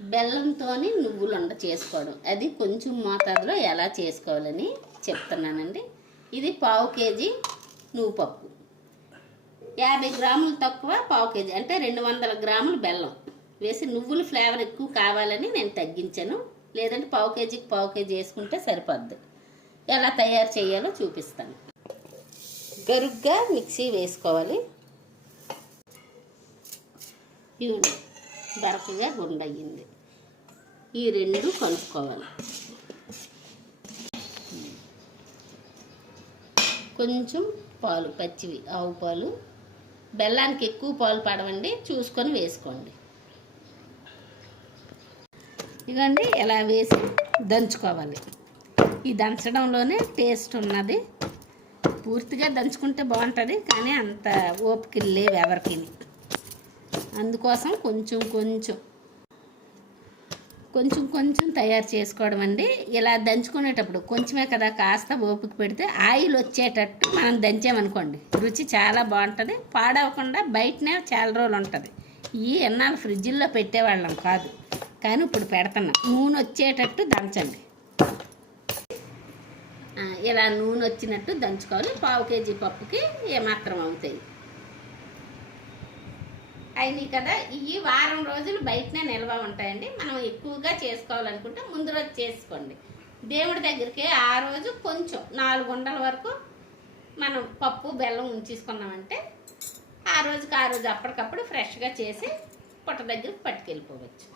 బెల్లంతోని నువ్వులు వండ చేసుకోవడం. అది కొంచెం మోతాదులో ఎలా చేసుకోవాలని చెప్తున్నానండి. ఇది పావు కేజీ నువ్వు పప్పు యాభై గ్రాములు తక్కువ పావు కేజీ అంటే రెండు వందల గ్రాములు బెల్లం. వేసి నువ్వులు ఫ్లేవర్ ఎక్కువ కావాలని నేను తగ్గించాను. లేదంటే పావు కేజీకి పావు కేజీ వేసుకుంటే సరిపోద్ది. ఎలా తయారు చేయాలో చూపిస్తాను. గరుగ్గా మిక్సీ వేసుకోవాలి. బరకగా గుండయ్యింది. ఈ రెండు కలుపుకోవాలి. కొంచెం పాలు పచ్చివి ఆవు పాలు. బెల్లానికి ఎక్కువ పాలు పడవండి చూసుకొని వేసుకోండి. ఇదండి ఇలా వేసి దంచుకోవాలి. ఈ దంచడంలోనే టేస్ట్ ఉన్నది. పూర్తిగా దంచుకుంటే బాగుంటుంది కానీ అంత ఓపిక లేవు ఎవరికి అందుకోసం కొంచెం కొంచెం కొంచెం కొంచెం తయారు చేసుకోవడం అండి. ఇలా దంచుకునేటప్పుడు కొంచెమే కదా కాస్త ఓపిక పెడితే ఆయిల్ వచ్చేటట్టు మనం దంచామనుకోండి. రుచి చాలా బాగుంటుంది. పాడవకుండా బయటనే చాలా రోజులు ఉంటుంది. ఈ ఎన్నాళ్ళు ఫ్రిడ్జిల్లో పెట్టేవాళ్ళం కాదు. కానీ ఇప్పుడు పెడుతున్నాం. నూనె వచ్చేటట్టు దంచండి. ఇలా నూనె వచ్చినట్టు దంచుకోవాలి. పావు కేజీ పప్పుకి ఏమాత్రం అవుతాయి. అయినాయి కదా. ఇవి వారం రోజులు బయటనే నిల్వ ఉంటాయండి. మనం ఎక్కువగా చేసుకోవాలనుకుంటే ముందు రోజు చేసుకోండి. దేవుడి దగ్గరికి ఆ రోజు కొంచెం నాలుగు వందల వరకు మనం పప్పు బెల్లం ఉంచేసుకున్నామంటే ఆ రోజుకి ఆ రోజు అప్పటికప్పుడు ఫ్రెష్గా చేసి పుట్ట దగ్గరికి పట్టుకెళ్ళిపోవచ్చు.